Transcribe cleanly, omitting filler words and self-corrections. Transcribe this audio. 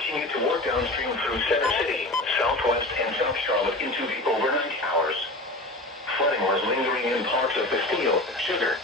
continue to work downstream through Center City, Southwest, and South Charlotte into the overnight hours. Flooding was lingering in parts of Castile, Sugar,